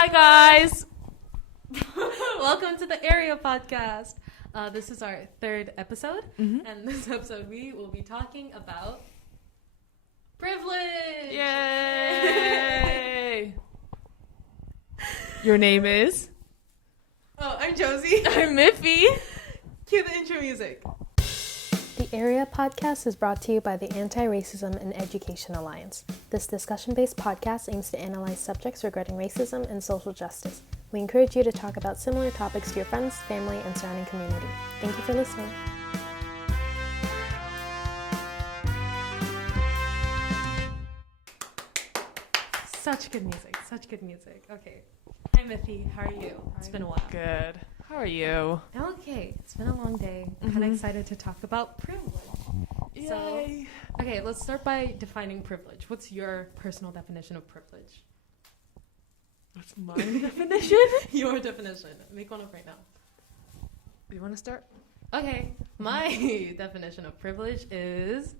Hi, guys. Welcome to the Area Podcast. This is our third episode, and this episode we will be talking about privilege. Yay! Your name is? Oh, I'm Josie. I'm Miffy. Cue the intro music. The Area Podcast is brought to you by the Anti-Racism in Education Alliance. This discussion-based podcast aims to analyze subjects regarding racism and social justice. We encourage you to talk about similar topics to your friends, family, and surrounding community. Thank you for listening. Such good music. Okay. Hi, Miffy. How are you? It's been a while. Good. How are you? I'm okay. It's been a long day. I'm kind of excited to talk about privilege. Yay. Okay, let's start by defining privilege. What's your personal definition of privilege? What's my definition? Your definition. Make one up right now. You want to start? Okay, my definition of privilege is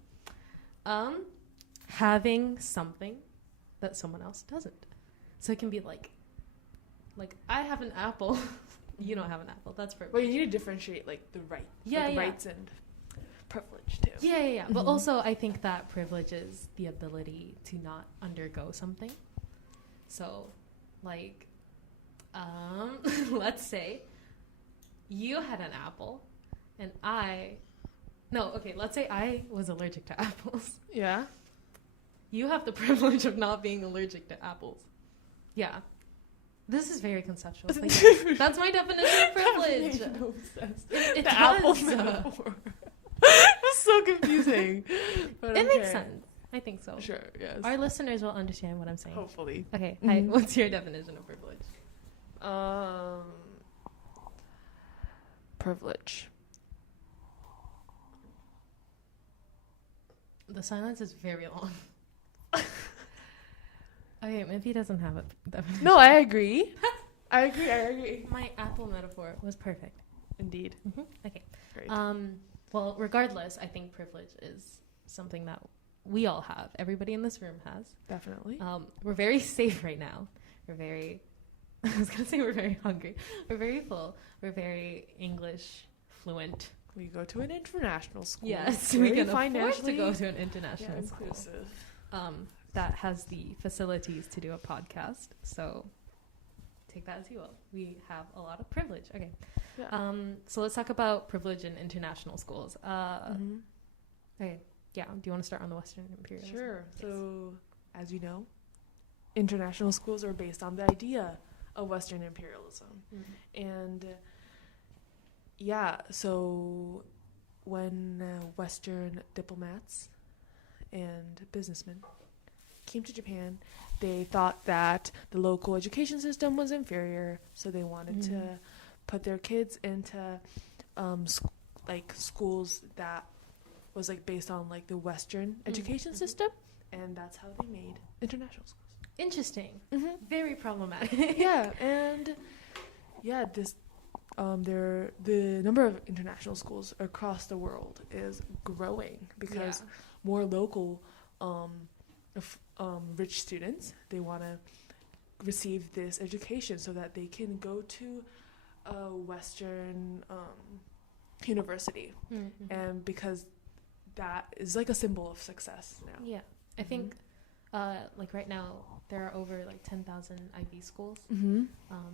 having something that someone else doesn't. So it can be like I have an apple. You don't have an apple. That's privilege. But you need to differentiate the right. Yeah. Rights and privilege too. Yeah. But also I think that privilege is the ability to not undergo something. So let's say you had an apple and let's say I was allergic to apples. Yeah. You have the privilege of not being allergic to apples. Yeah. This is very conceptual. That's my definition of privilege. That made no sense. It the does. apple metaphor. It's so confusing. But It makes sense. I think so. Sure, yes. Our listeners will understand what I'm saying. Hopefully. Okay. Hi, what's your definition of privilege? Privilege. The silence is very long. Okay, maybe he doesn't have a definition. No, I agree. I agree. My apple metaphor was perfect. Indeed. Okay. Great. Well, regardless, I think privilege is something that we all have. Everybody in this room has. Definitely. We're very safe right now. I was going to say we're very hungry. We're very full. We're very English fluent. We go to an international school. Yes, we can afford to financially go to an international school. Inclusive. That has the facilities to do a podcast. So take that as you will. We have a lot of privilege. Okay. Yeah. So let's talk about privilege in international schools. Okay. Yeah. Do you want to start on the Western imperialism? Sure. Yes. So, as you know, international schools are based on the idea of Western imperialism. And, so when Western diplomats and businessmen came to Japan, they thought that the local education system was inferior, so they wanted to put their kids into schools that was based on the Western education system, and that's how they made international schools. Interesting. Very problematic. Yeah, and this the number of international schools across the world is growing because more local rich students, they want to receive this education so that they can go to a Western university, and because that is a symbol of success now. Yeah, I think right now there are over 10,000 IB schools,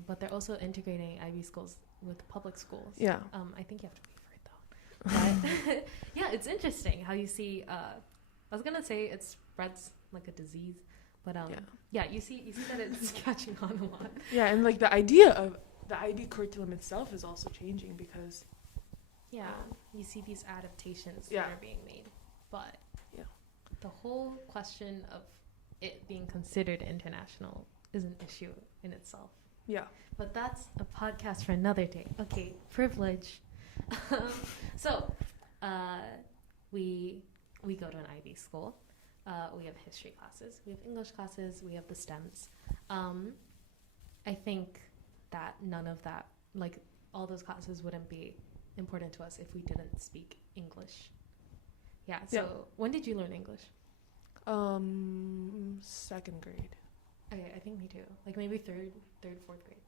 but they're also integrating IB schools with public schools. Yeah. I think you have to pay for it though. But yeah, it's interesting how you see. I was gonna say it spreads like a disease, but you see that it's catching on a lot. Yeah, and the idea of the IB curriculum itself is also changing because you see these adaptations Yeah. that are being made, but the whole question of it being considered international is an issue in itself. Yeah. But that's a podcast for another day. Okay, privilege. So, we go to an IB school. We have history classes. We have English classes. We have the STEMs. I think that none of that, all those classes wouldn't be important to us if we didn't speak English. Yeah, so when did you learn English? 2nd grade. Okay, I think me too. Like maybe third, fourth grade.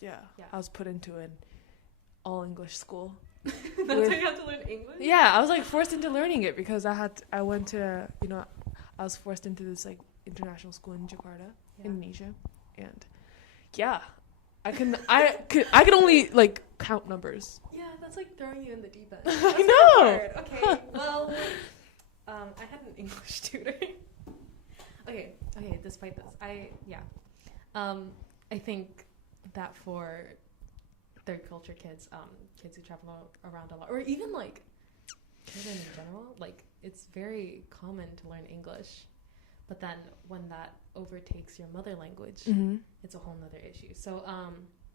Yeah. Yeah. I was put into an all English school. That's why you have to learn English? Yeah, I was like forced into learning it because I went to, I was forced into this like international school in Jakarta, Indonesia. And yeah, I could only like count numbers. Yeah, that's like throwing you in the deep end. I know. Okay, well, I had an English tutor. Okay, despite this, I think that for third culture kids, kids who travel around a lot, or even like children in general, like it's very common to learn English, but then when that overtakes your mother language, it's a whole nother issue. So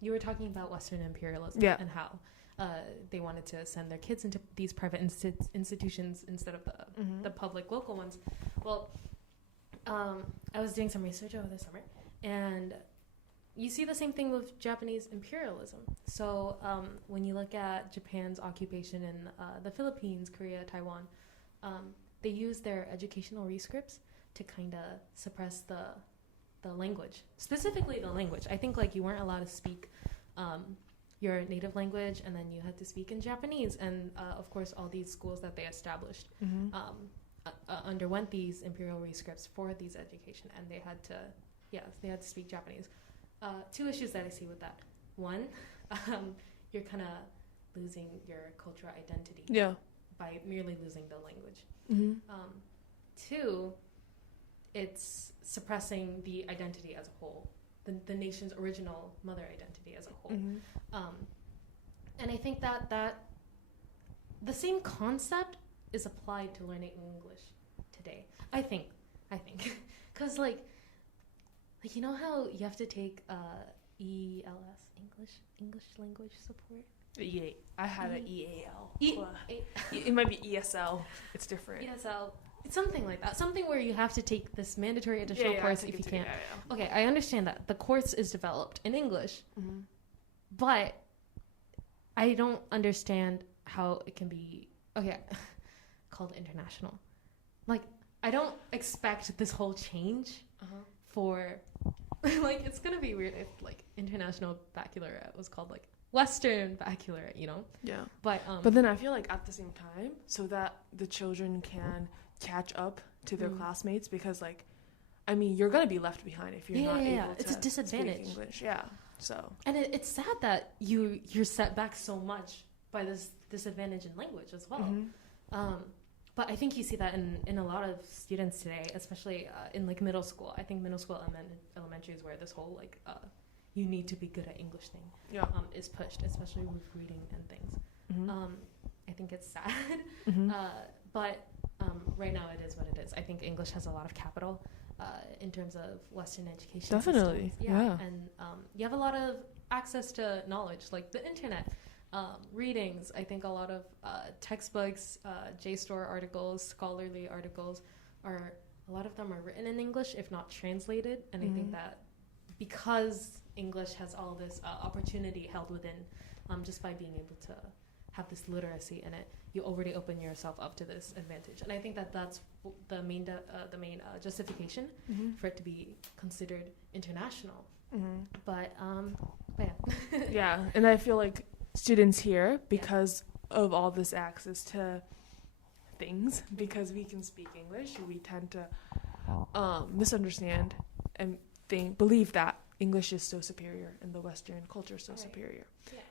you were talking about Western imperialism and how they wanted to send their kids into these private institutions instead of the public local ones. Well, I was doing some research over the summer, and you see the same thing with Japanese imperialism. So when you look at Japan's occupation in the Philippines, Korea, Taiwan, they use their educational rescripts to kind of suppress the language, specifically the language. I think like you weren't allowed to speak your native language, and then you had to speak in Japanese. And of course, all these schools that they established underwent these imperial rescripts for these education, and they had to speak Japanese. Two issues that I see with that. One, you're kind of losing your cultural identity by merely losing the language. Two, it's suppressing the identity as a whole, the nation's original mother identity as a whole. And I think that the same concept is applied to learning English today. I think, because like you know how you have to take ELS, English language support. Yeah, I had an EAL. It might be ESL. It's different. ESL. It's something like that. Something where you have to take this mandatory additional course if you can't. Yeah. Okay, I understand that. The course is developed in English, but I don't understand how it can be, called international. Like, I don't expect this whole change for, like, it's going to be weird if, like, international baccalaureate was called, like, Western baccalaureate, you know? Yeah. But then I feel like at the same time, so that the children can catch up to their classmates, because like, I mean, you're gonna be left behind if you're not able to it's a disadvantage. speak English. Yeah. So. And it's sad that you're set back so much by this disadvantage in language as well. But I think you see that in a lot of students today, especially in like middle school. I think middle school and then elementary is where this whole like you need to be good at English thing is pushed, especially with reading and things. I think it's sad, but right now it is what it is. I think English has a lot of capital in terms of Western education. Definitely, systems. And you have a lot of access to knowledge, like the internet, readings. I think a lot of textbooks, JSTOR articles, scholarly articles a lot of them are written in English, if not translated. And I think that because English has all this opportunity held within, just by being able to have this literacy in it, you already open yourself up to this advantage. And I think that that's the main justification for it to be considered international. But yeah. Yeah, and I feel like students here, because of all this access to things, because we can speak English, we tend to misunderstand and believe that English is so superior and the Western culture is so superior. Yeah.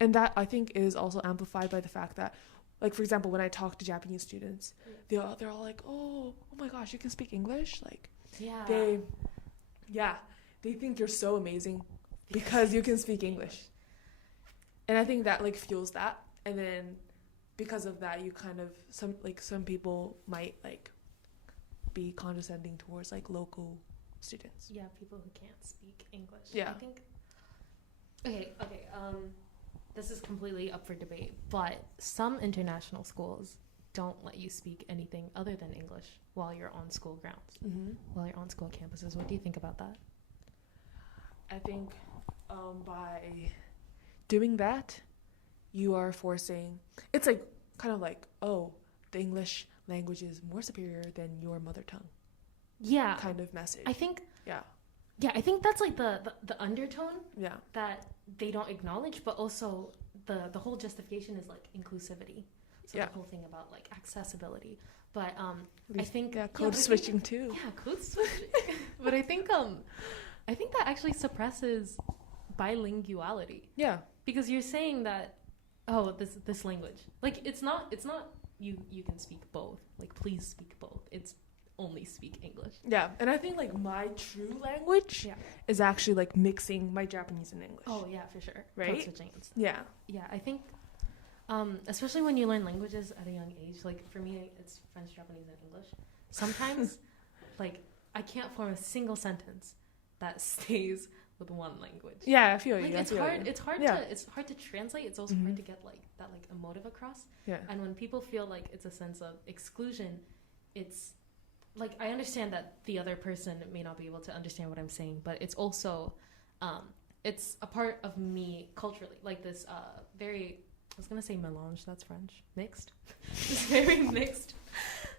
And that I think is also amplified by the fact that, like, for example, when I talk to Japanese students, they're all like, oh my gosh, you can speak English? Like, they think you're so amazing because you can speak English. And I think that like fuels that. And then because of that, you kind of, some people might like be condescending towards like local students. Yeah, people who can't speak English. Yeah. I think. Okay. This is completely up for debate, but some international schools don't let you speak anything other than English while you're on school grounds, while you're on school campuses. What do you think about that? I think by doing that, you are forcing. It's like kind of like, oh, the English language is more superior than your mother tongue. Yeah. Kind of message. I think Yeah, I think that's like the undertone Yeah. that they don't acknowledge, but also the whole justification is like inclusivity. So Yeah. the whole thing about like accessibility. But I Least- think yeah, but I code think- switching too. Yeah, code switching. But I think that actually suppresses bilinguality, Yeah. because you're saying that this language, like it's not you can speak both, like please speak both, it's only speak English. Yeah, and I think like my true language Yeah. is actually like mixing my Japanese and English. Oh yeah, for sure. Right? Code switching and stuff. Yeah. Yeah, I think especially when you learn languages at a young age, like for me it's French, Japanese, and English. Sometimes like I can't form a single sentence that stays with one language. Yeah, I feel you. Like I it's feel hard. you. It's hard to translate. It's also hard to get like that like emotive across. Yeah. And when people feel like it's a sense of exclusion, it's like I understand that the other person may not be able to understand what I'm saying, but it's also it's a part of me culturally. Like this very, I was gonna say melange. That's French. Mixed.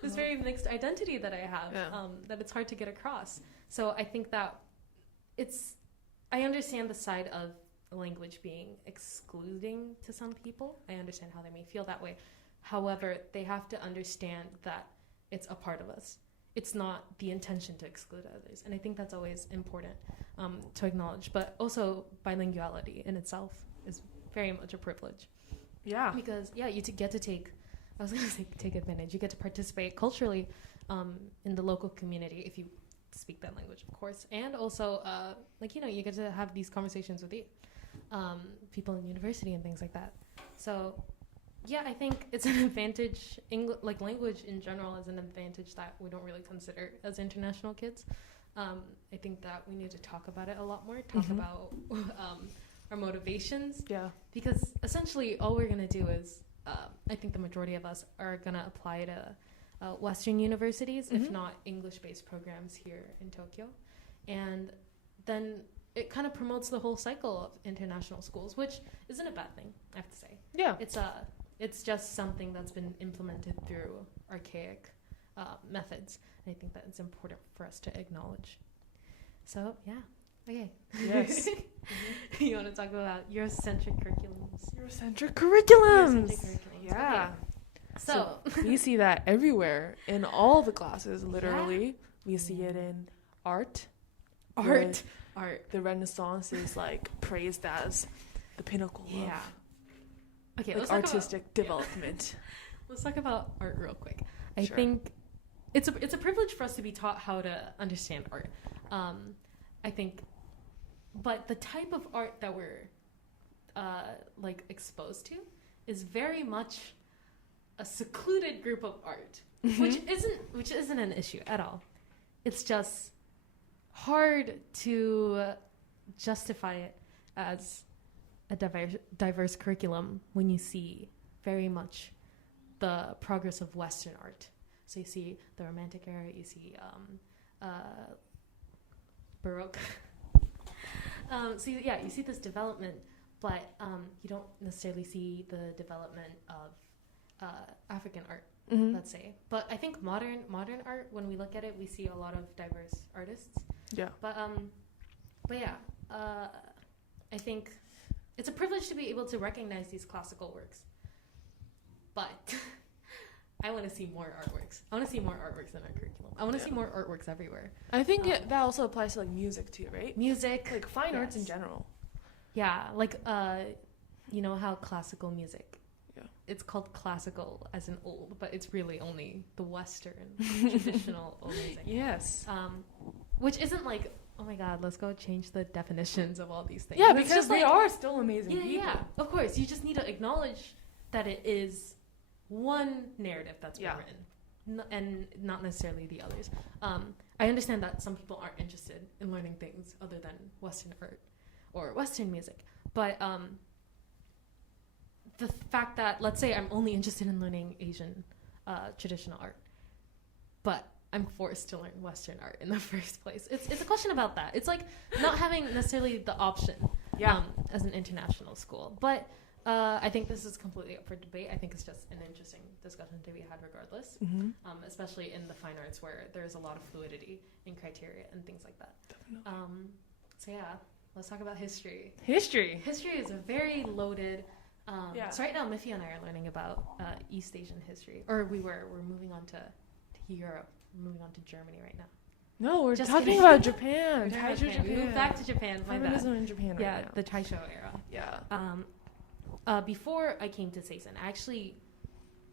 This very mixed identity that I have. Yeah. That it's hard to get across. So I think that I understand the side of language being excluding to some people. I understand how they may feel that way. However, they have to understand that it's a part of us. It's not the intention to exclude others. And I think that's always important to acknowledge. But also, bilinguality in itself is very much a privilege. Yeah. Because, yeah, you get to take advantage. You get to participate culturally in the local community if you speak that language, of course. And also, you get to have these conversations with people in university and things like that. So, yeah, I think it's an advantage. Language in general is an advantage that we don't really consider as international kids. I think that we need to talk about it a lot more. Talk about our motivations. Yeah. Because essentially, all we're gonna do is, I think the majority of us are gonna apply to Western universities, if not English-based programs here in Tokyo, and then it kind of promotes the whole cycle of international schools, which isn't a bad thing, I have to say. Yeah. It's just something that's been implemented through archaic methods, and I think that it's important for us to acknowledge. So, yeah. Okay. Yes. You want to talk about Eurocentric curriculums? Eurocentric curriculums. Eurocentric curriculums. Yeah. Okay. So we see that everywhere in all the classes, literally. Yeah. We see it in art. Art. The Renaissance is like praised as the pinnacle of okay, like artistic development. Let's talk about art real quick. I Sure. think it's a privilege for us to be taught how to understand art. I think, but the type of art that we're exposed to is very much a secluded group of art, which isn't an issue at all. It's just hard to justify it as a diverse curriculum when you see very much the progress of Western art. So you see the Romantic era, you see Baroque. You see this development, but you don't necessarily see the development of African art, let's say. But I think modern art, when we look at it, we see a lot of diverse artists. Yeah. But yeah, I think it's a privilege to be able to recognize these classical works. But I want to see more artworks. I want to see more artworks in our curriculum. I want to see more artworks everywhere. I think that also applies to like music too, right? Music, like fine arts in general. Yeah, like you know how classical music. Yeah. It's called classical as in old, but it's really only the Western traditional old music. Yes. Which isn't like, oh my God, let's go change the definitions of all these things. Yeah, It's because just they are still amazing people. Yeah, of course. You just need to acknowledge that it is one narrative that's been written, and not necessarily the others. I understand that some people aren't interested in learning things other than Western art or Western music, but the fact that, let's say I'm only interested in learning Asian traditional art, but I'm forced to learn Western art in the first place. It's a question about that. It's like not having necessarily the option as an international school. But I think this is completely up for debate. I think it's just an interesting discussion to be had regardless, especially in the fine arts where there's a lot of fluidity in criteria and things like that. Definitely. So yeah, let's talk about history. History. History is a very loaded. Yeah. So right now, Miffy and I are learning about East Asian history, or we're moving on to Europe. We're moving on to Germany right now. No, we're Just talking kidding. about Japan. We're talking about Taisho Japan. We moved back to Japan. My bad. Feminism in Japan Yeah, right now. the Taisho era. Yeah. Before I came to Seisen, I actually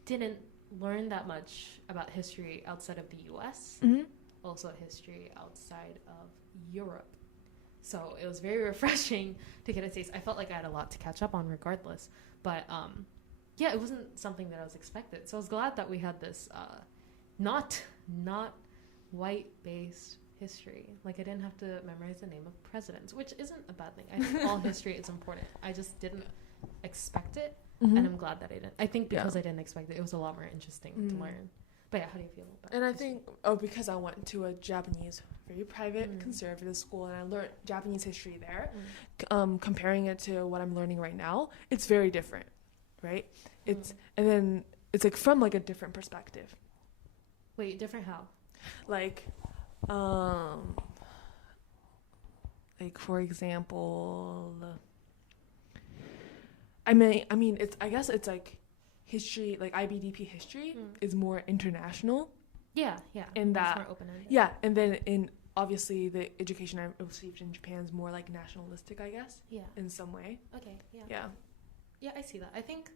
didn't learn that much about history outside of the U.S. Also history outside of Europe. So it was very refreshing to get a taste. I felt like I had a lot to catch up on regardless. But yeah, it wasn't something that I was expected. So I was glad that we had this not white-based history. Like I didn't have to memorize the name of presidents, which isn't a bad thing. I think all history is important. I just didn't expect it, and I'm glad that I didn't. I think because I didn't expect it, it was a lot more interesting to learn. But yeah, how do you feel about And I history? think, because I went to a Japanese, very private, conservative school, and I learned Japanese history there, comparing it to what I'm learning right now, it's very different, right? And then it's like from like a different perspective. Wait, different how? Like for example, I mean, it's, I guess it's like history, like IBDP history is more international. Yeah. In It's that, more open-ended. yeah, and then in obviously the education I received in Japan is more like nationalistic, I guess. Yeah. In some way. Okay. Yeah. Yeah. Yeah, I see that. I think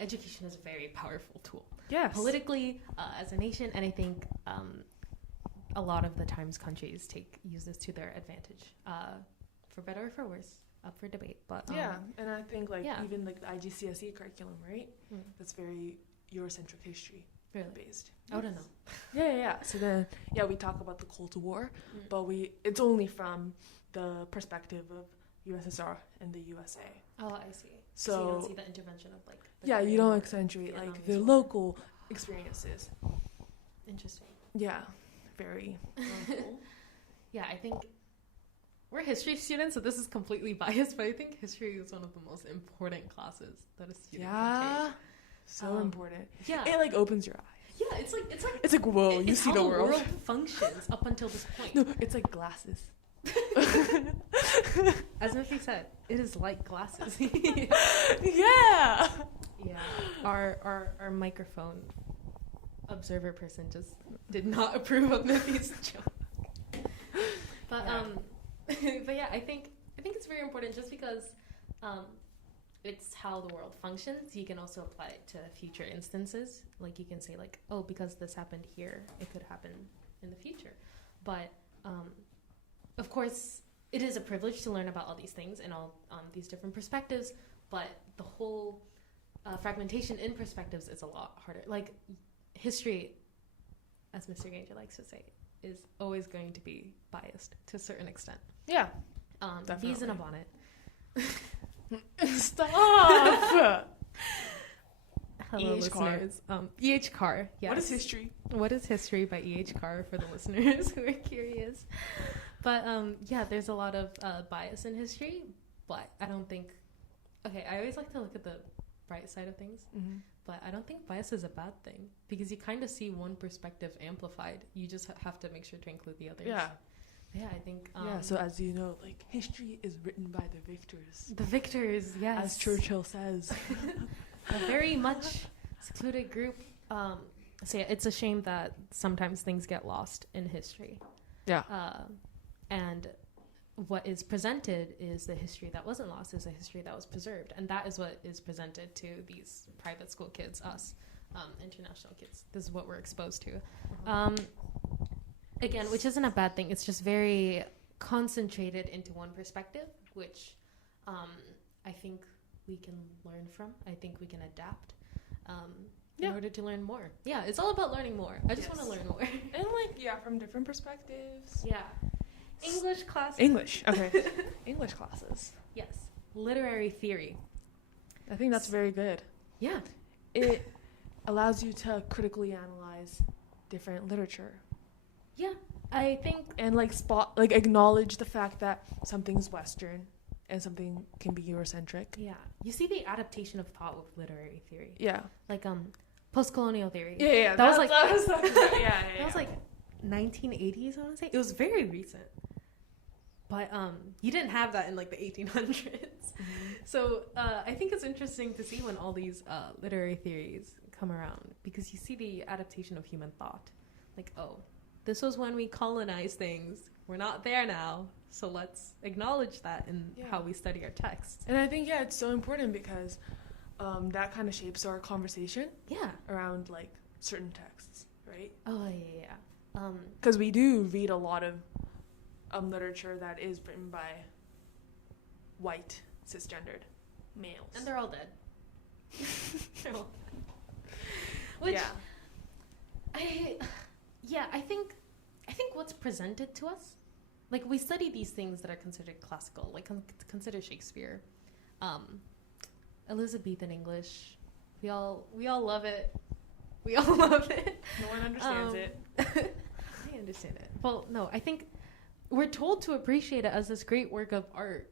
education is a very powerful tool. Yes. Politically, as a nation, and I think a lot of the times countries use this to their advantage, for better or for worse, up for debate. But yeah, and I think like yeah. even like the IGCSE curriculum, right? That's very Eurocentric history based. I wouldn't know. Yeah. So then, we talk about the Cold War, but it's only from the perspective of USSR and the USA. Oh, I see. So you don't see the intervention of like. The you Korean don't War, accentuate Vietnamese like the War. local experiences. Interesting. Yeah, very cool. Yeah, I think we're history students, so this is completely biased, but I think history is one of the most important classes that a student can take. So important. Yeah. It like opens your eyes. Yeah, it's like whoa, you it's see how the world. Functions up until this point. No, it's like glasses. As Miffy said, it is like glasses. Yeah. Yeah. Our microphone observer person just did not approve of Miffy's joke. But but yeah, I think it's very important just because it's how the world functions. You can also apply it to future instances. Like you can say like, oh, because this happened here, it could happen in the future. But of course, it is a privilege to learn about all these things and all these different perspectives. But the whole fragmentation in perspectives is a lot harder. Like history, as Mr. Ganger likes to say, is always going to be biased to a certain extent. Yeah. Bees in a bonnet. Stop. Hello, E.H. Carr. listeners. E.H. Carr, yes. What is history? What is History by E.H. Carr for the listeners who are curious? But yeah, there's a lot of bias in history, but I don't think... Okay, I always like to look at the bright side of things, but I don't think bias is a bad thing because you kind of see one perspective amplified. You just have to make sure to include the others. Yeah. Yeah, I think... so as you know, like, history is written by the victors. The victors, yes. As Churchill says. A very much secluded group. So yeah, it's a shame that sometimes things get lost in history. Yeah. And what is presented is the history that wasn't lost, is a history that was preserved. And that is what is presented to these private school kids, us, international kids. This is what we're exposed to. Again, which isn't a bad thing. It's just very concentrated into one perspective, which I think we can learn from. I think we can adapt in order to learn more. Yeah, it's all about learning more. I just want to learn more. And like, from different perspectives. Yeah. English classes. English, okay. English classes. Yes. Literary theory. I think that's very good. Yeah. It allows you to critically analyze different literature. Yeah, I think... And acknowledge the fact that something's Western and something can be Eurocentric. Yeah. You see the adaptation of thought with literary theory. Yeah. Like post-colonial theory. Yeah. That was like that was like yeah. that was like 1980s, I want to say. It was very recent. But you didn't have that in like the 1800s. So I think it's interesting to see when all these literary theories come around, because you see the adaptation of human thought. Like, oh, this was when we colonized things. We're not there now. So let's acknowledge that in how we study our texts. And I think, it's so important because that kind of shapes our conversation. Yeah. Around like certain texts, right? Oh, yeah. Because we do read a lot of literature that is written by white, cisgendered males. And they're all dead. They're all dead. Which, I think what's presented to us, like we study these things that are considered classical, like consider Shakespeare, Elizabethan English. We all love it. We all love it. No one understands it. I understand it. Well, no, I think we're told to appreciate it as this great work of art,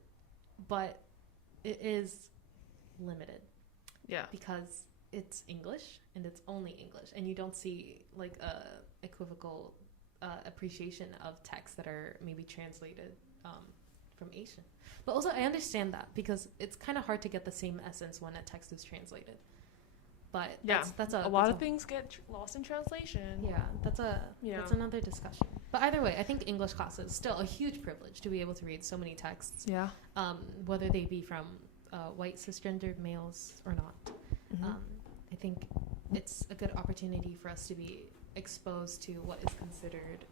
but it is limited. Yeah. Because it's English and it's only English, and you don't see like a equivocal appreciation of texts that are maybe translated from Asian. But also I understand that because it's kind of hard to get the same essence when a text is translated. But that's a lot of things get lost in translation. Yeah, that's another discussion. But either way, I think English class is still a huge privilege to be able to read so many texts. Yeah. Whether they be from white cisgendered males or not. Mm-hmm. I think it's a good opportunity for us to be exposed to what is considered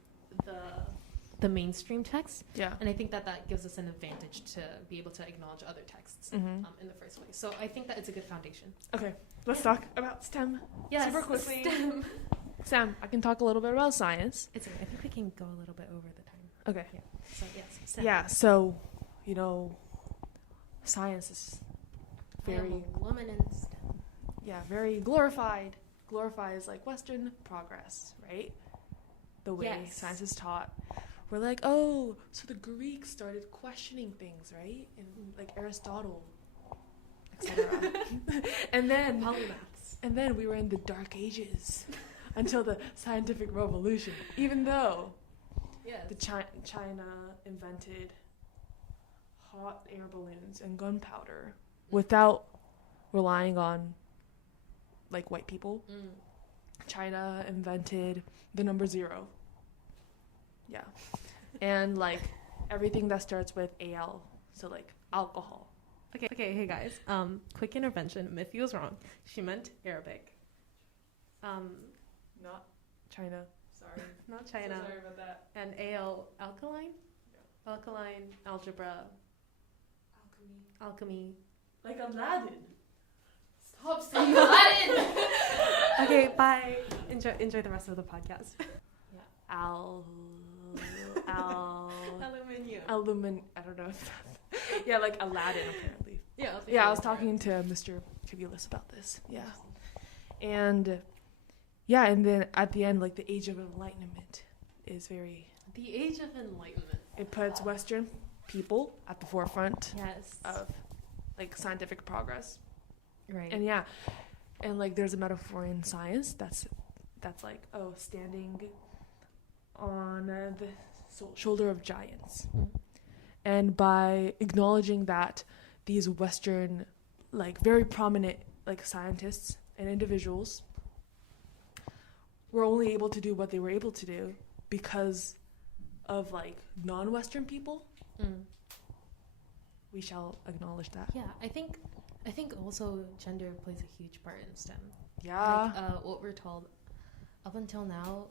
the mainstream text. Yeah. And I think that gives us an advantage to be able to acknowledge other texts in the first place. So I think that it's a good foundation. Okay, let's talk about STEM. Yes, super quickly. STEM. Sam, I can talk a little bit about science. I think we can go a little bit over the time. Okay. Yeah. So yes. STEM. Yeah. So, science is I am very a woman in STEM. Yeah, very glorified. Glorifies like Western progress, right? The way science is taught. We're like, oh, so the Greeks started questioning things, right? And like Aristotle, etc. And then polymaths. And then we were in the Dark Ages until the scientific revolution. Even though the China invented hot air balloons and gunpowder without relying on like white people. China invented the number 0. Yeah. And like everything that starts with AL, so like alcohol. Okay, hey guys. Quick intervention. Miffy was wrong. She meant Arabic. Not China. Sorry. Not China. So sorry about that. And AL, alkaline? Yeah. Alkaline, algebra. Alchemy. Like Aladdin. Stop saying Aladdin! Okay, bye. Enjoy the rest of the podcast. Yeah. Aluminium. I don't know if that's... Yeah, like Aladdin, apparently. Yeah, I was talking to Mr. Kibulis about this. Yeah. And then at the end, like the Age of Enlightenment is very... The Age of Enlightenment. It puts Western people at the forefront of like scientific progress. Right. And and like there's a metaphor in science that's like, oh, standing on the shoulder of giants. And by acknowledging that these Western, like very prominent like scientists and individuals were only able to do what they were able to do because of like non-Western people, we shall acknowledge that. Yeah, I think also gender plays a huge part in STEM. Yeah. Like, what we're told up until now,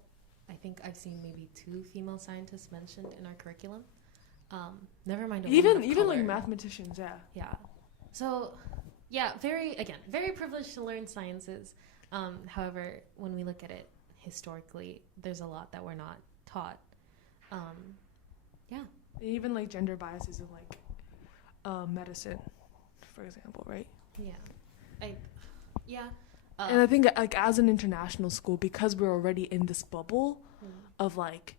I think I've seen maybe 2 female scientists mentioned in our curriculum. Never mind. Even like mathematicians. Yeah. Yeah. So, very privileged to learn sciences. However, when we look at it historically, there's a lot that we're not taught. Even like gender biases in like medicine, for example, right? Yeah. And I think like as an international school, because we're already in this bubble of like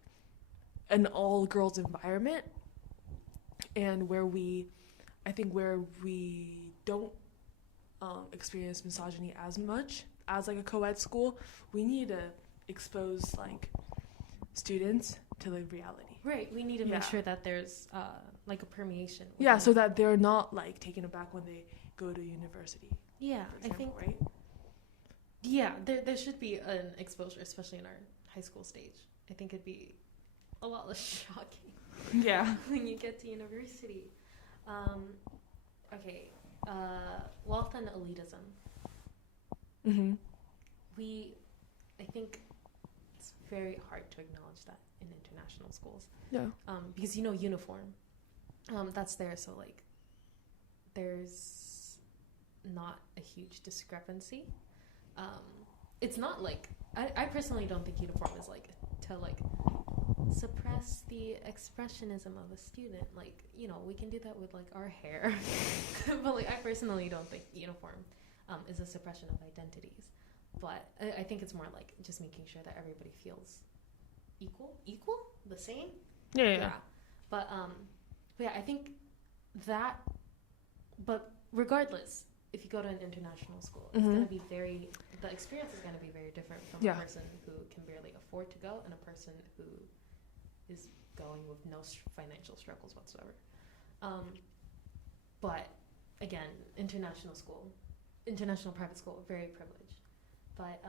an all girls environment, and where we I think where we don't experience misogyny as much as like a co-ed school, we need to expose like students to the reality. Right. We need to make sure that there's like a permeation. Yeah, so that they're not like taken aback when they go to university. Yeah, for example, I think. Right. Yeah, there should be an exposure, especially in our high school stage. I think it'd be a lot less shocking. Yeah. When you get to university. Okay. Wealth and elitism. Mm-hmm. I think it's very hard to acknowledge that in international schools. Yeah. Because uniform, that's there, so like, there's not a huge discrepancy. It's not like I personally don't think uniform is like to like suppress the expressionism of a student. Like, we can do that with like our hair, but like I personally don't think uniform is a suppression of identities. But I think it's more like just making sure that everybody feels equal, the same. Yeah. But yeah, I think that. But regardless, if you go to an international school, it's gonna be the experience is gonna be very different from a person who can barely afford to go and a person who is going with no financial struggles whatsoever. But again, international private school, very privileged. But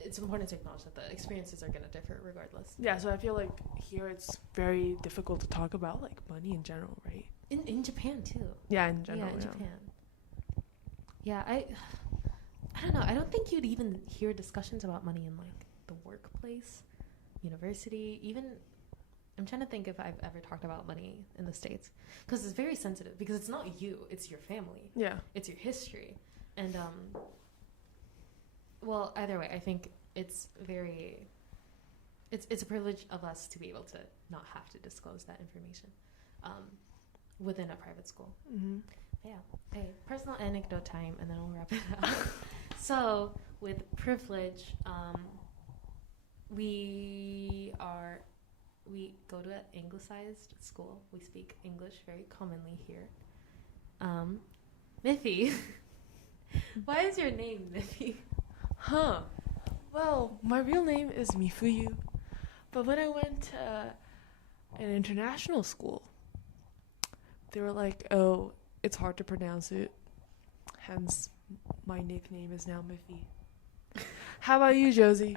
it's important to acknowledge that the experiences are going to differ regardless. Yeah, so I feel like here it's very difficult to talk about like money in general, right? In Japan too. Yeah, in general. Yeah, in Japan. Yeah, I don't know. I don't think you'd even hear discussions about money in like the workplace, university, even. I'm trying to think if I've ever talked about money in the States, because it's very sensitive, because it's not you, it's your family. Yeah. It's your history. And well, either way, I think it's a privilege of us to be able to not have to disclose that information within a private school. Mm-hmm. Yeah. Okay, personal anecdote time, and then we'll wrap it up. So, with privilege, we go to an anglicized school. We speak English very commonly here. Miffy, why is your name Miffy? Huh. Well, my real name is Mifuyu, but when I went to an international school, they were like, "Oh, it's hard to pronounce it." Hence, my nickname is now Miffy. How about you, Josie?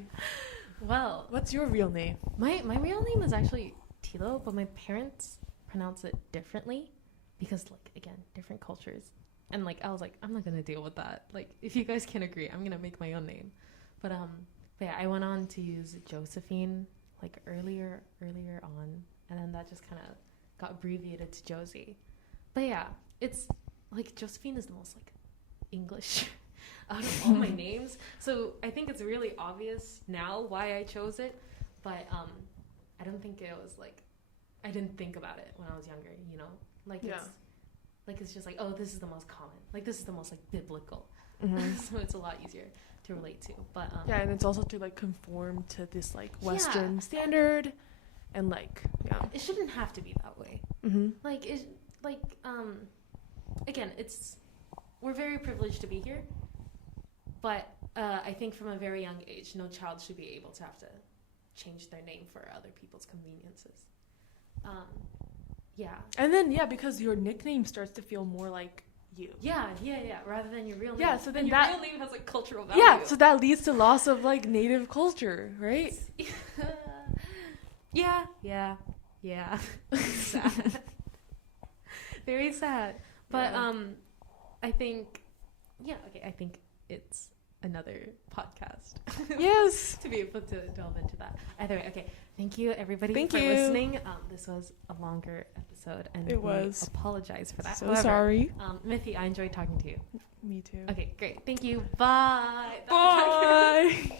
Well, what's your real name? My real name is actually Tilo, but my parents pronounce it differently because, like, again, different cultures. And like I was like, I'm not gonna deal with that. Like, if you guys can agree, I'm gonna make my own name. But yeah, I went on to use Josephine like earlier on, and then that just kind of got abbreviated to Josie. But yeah, it's like Josephine is the most like English out of all my names. So I think it's really obvious now why I chose it. But I don't think it was like, I didn't think about it when I was younger. Like it's just like, oh, this is the most common. Like, this is the most like biblical. Mm-hmm. So it's a lot easier to relate to. But yeah, and it's also to like conform to this like Western standard, and like it shouldn't have to be that way. Mm-hmm. Again, we're very privileged to be here, but I think from a very young age, no child should be able to have to change their name for other people's conveniences. Yeah. And then because your nickname starts to feel more like you. Yeah. Rather than your real name. Yeah, so then your real name has like cultural value. Yeah, so that leads to loss of like native culture, right? Yeah. Sad. Very sad. But I think it's another podcast. Yes. To be able to delve into that. Either way, okay. Thank you, everybody, for listening. This was a longer episode, and we apologize for that. So sorry. Miffy, I enjoyed talking to you. Me too. Okay, great. Thank you. Bye. Bye.